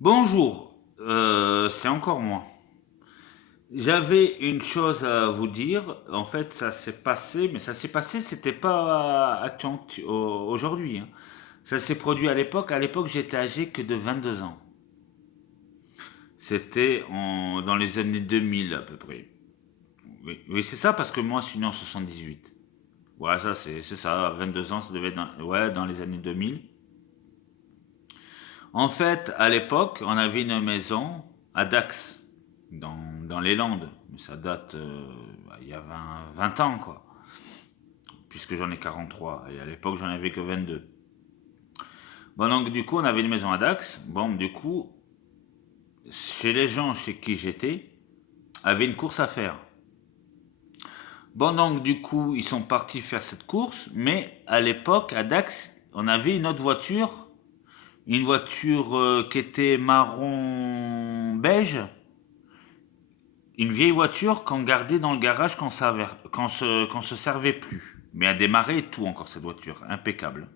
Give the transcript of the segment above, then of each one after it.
Bonjour, c'est encore moi. J'avais une chose à vous dire. En fait, ça s'est passé, mais ça s'est passé, c'était pas aujourd'hui, hein. Ça s'est produit à l'époque. À l'époque, j'étais âgé que de 22 ans. C'était dans les années 2000 à peu près. Oui, oui, c'est ça parce que moi, je suis né en 78. Voilà, ça, c'est ça. 22 ans, ça devait être ouais, dans les années 2000. En fait, à l'époque, on avait une maison à Dax, dans les Landes. Mais ça date il y a 20 ans, quoi. Puisque j'en ai 43. Et à l'époque, j'en avais que 22. Bon, donc, du coup, on avait une maison à Dax. Bon, du coup, chez les gens chez qui j'étais, avaient une course à faire. Bon, donc, du coup, ils sont partis faire cette course. Mais à l'époque, à Dax, on avait une autre voiture. Une voiture qui était marron beige. Une vieille voiture qu'on gardait dans le garage quand se servait plus. Mais à démarrer et tout encore cette voiture, impeccable.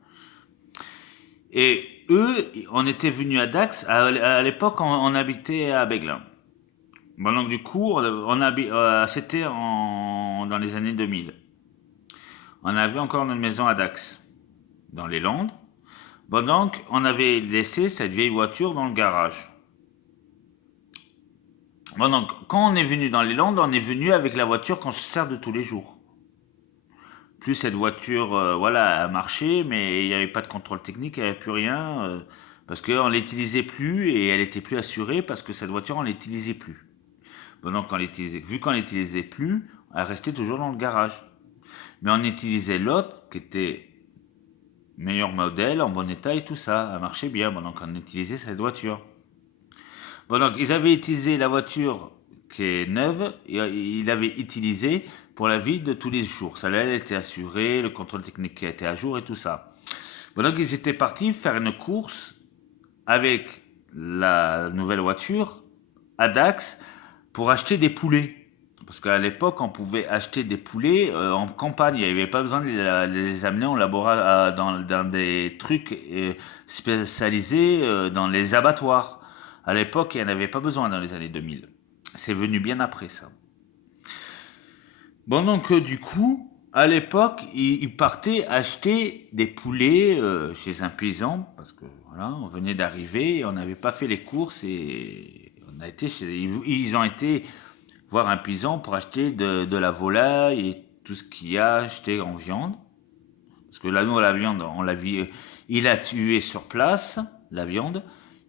Et eux, on était venus à Dax, à l'époque on habitait à Béglin. Bon donc du coup, c'était dans les années 2000. On avait encore une maison à Dax, dans les Landes. Bon donc, on avait laissé cette vieille voiture dans le garage. Bon donc, quand on est venu dans les Landes, on est venu avec la voiture qu'on se sert de tous les jours. Plus cette voiture, voilà, a marché, mais il n'y avait pas de contrôle technique, il n'y avait plus rien, parce qu'on ne l'utilisait plus et elle était plus assurée parce que cette voiture, on ne l'utilisait plus. Bon, donc, vu qu'on ne l'utilisait plus, elle restait toujours dans le garage. Mais on utilisait l'autre qui était meilleur modèle, en bon état et tout ça, elle marchait bien, bon, donc on utilisait cette voiture. Bon, donc ils avaient utilisé la voiture qui est neuve, et ils l'avaient utilisée pour la vie de tous les jours. Ça, elle était assurée, le contrôle technique qui était à jour et tout ça. Bon, donc ils étaient partis faire une course avec la nouvelle voiture à Dax pour acheter des poulets. Parce qu'à l'époque, on pouvait acheter des poulets en campagne. Il n'y avait pas besoin de les amener en laboratoire dans des trucs spécialisés dans les abattoirs. À l'époque, il n'y en avait pas besoin dans les années 2000. C'est venu bien après ça. Bon, donc du coup, à l'époque, ils partaient acheter des poulets chez un paysan, parce que voilà, on venait d'arriver, on n'avait pas fait les courses et ils ont été voir un paysan pour acheter de la volaille et tout ce qu'il y a acheté en viande. Parce que là, nous, la viande, il a tué sur place, la viande,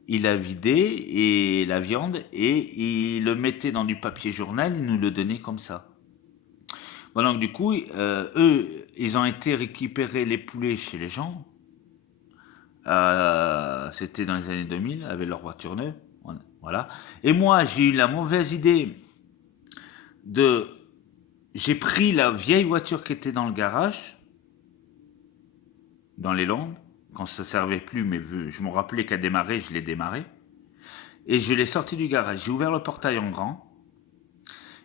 il a vidé et la viande et il le mettait dans du papier journal, il nous le donnait comme ça. Bon, donc du coup, eux, ils ont été récupérer les poulets chez les gens. C'était dans les années 2000 avec leur voiture neuve. Voilà. Et moi, j'ai eu la mauvaise idée de. J'ai pris la vieille voiture qui était dans le garage, dans les Landes, quand ça ne servait plus, mais je me rappelais qu'à démarrer, je l'ai démarré. Et je l'ai sorti du garage. J'ai ouvert le portail en grand.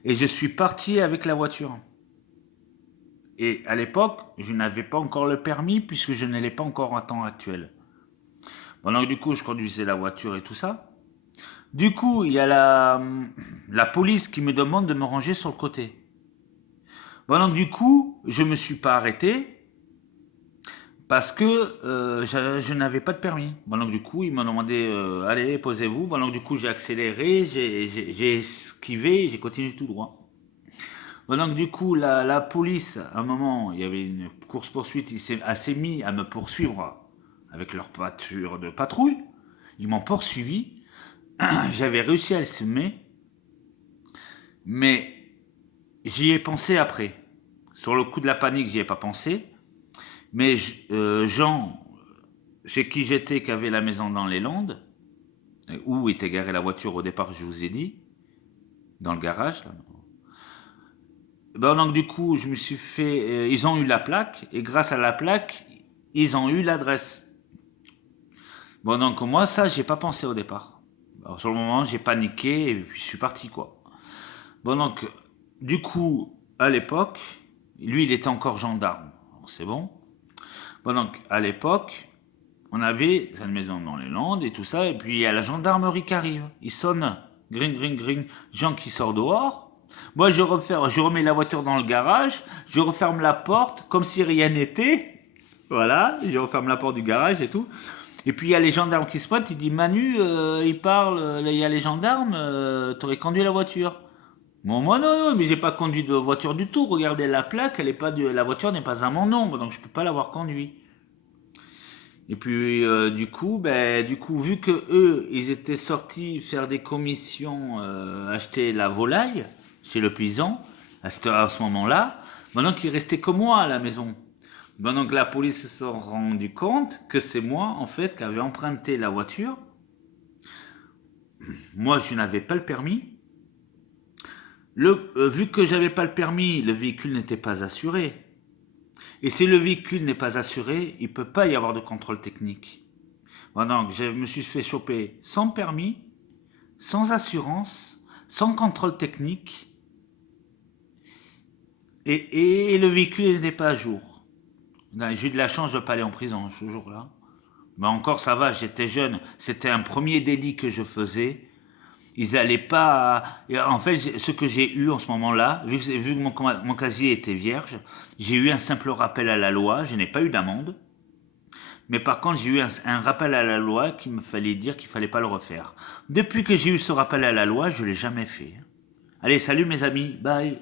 Et je suis parti avec la voiture. Et à l'époque, je n'avais pas encore le permis puisque je ne l'ai pas encore à temps actuel. Bon, donc du coup, je conduisais la voiture et tout ça. Du coup, il y a la police qui me demande de me ranger sur le côté. Bon, donc du coup, je me suis pas arrêté parce que je n'avais pas de permis. Bon, donc du coup, ils m'ont demandé allez, posez-vous. Bon, donc du coup, j'ai accéléré, j'ai esquivé, j'ai continué tout droit. Bon, donc du coup, la police, à un moment, il y avait une course-poursuite, elle s'est mis à me poursuivre avec leur voiture de patrouille. Ils m'ont poursuivi. J'avais réussi à le semer, mais j'y ai pensé après. Sur le coup de la panique, j'y ai pas pensé. Mais Jean, chez qui j'étais, qui avait la maison dans les Landes, où était garée la voiture au départ, je vous ai dit, dans le garage. Là. Ben, donc du coup, je me suis fait. Ils ont eu la plaque, et grâce à la plaque, ils ont eu l'adresse. Bon, donc moi, ça, j'ai pas pensé au départ. Alors, sur le moment, j'ai paniqué et puis je suis parti, quoi. Bon, donc, du coup, à l'époque, lui, il était encore gendarme. C'est bon. Bon, donc, à l'époque, On avait cette maison dans les Landes et tout ça, et puis il y a la gendarmerie qui arrive. Il sonne, gring, gring, gring, Jean qui sort dehors. Moi, je remets la voiture dans le garage, je referme la porte comme si rien n'était. Voilà, je referme la porte du garage et tout. Et puis il y a les gendarmes qui se pointent, il dit Manu, il parle, il y a les gendarmes, t'aurais conduit la voiture. Bon, moi non, non, mais j'ai pas conduit de voiture du tout. Regardez la plaque, elle est pas la voiture n'est pas à mon nom, donc je peux pas l'avoir conduit. Et puis du coup, vu que eux, ils étaient sortis faire des commissions, acheter la volaille chez le paysan à ce moment-là, maintenant qu'il restait que moi à la maison. Maintenant que la police se sont rendu compte que c'est moi en fait qui avait emprunté la voiture. Moi, je n'avais pas le permis. Vu que j'avais pas le permis, le véhicule n'était pas assuré. Et si le véhicule n'est pas assuré, il ne peut pas y avoir de contrôle technique. Donc, je me suis fait choper sans permis, sans assurance, sans contrôle technique, et le véhicule n'était pas à jour. J'ai eu de la chance de ne pas aller en prison ce jour-là. Mais encore, ça va, j'étais jeune. C'était un premier délit que je faisais. Ils n'allaient pas. En fait, ce que j'ai eu en ce moment-là, vu que mon casier était vierge, j'ai eu un simple rappel à la loi. Je n'ai pas eu d'amende. Mais par contre, j'ai eu un rappel à la loi qui me fallait dire qu'il ne fallait pas le refaire. Depuis que j'ai eu ce rappel à la loi, je ne l'ai jamais fait. Allez, salut mes amis, bye.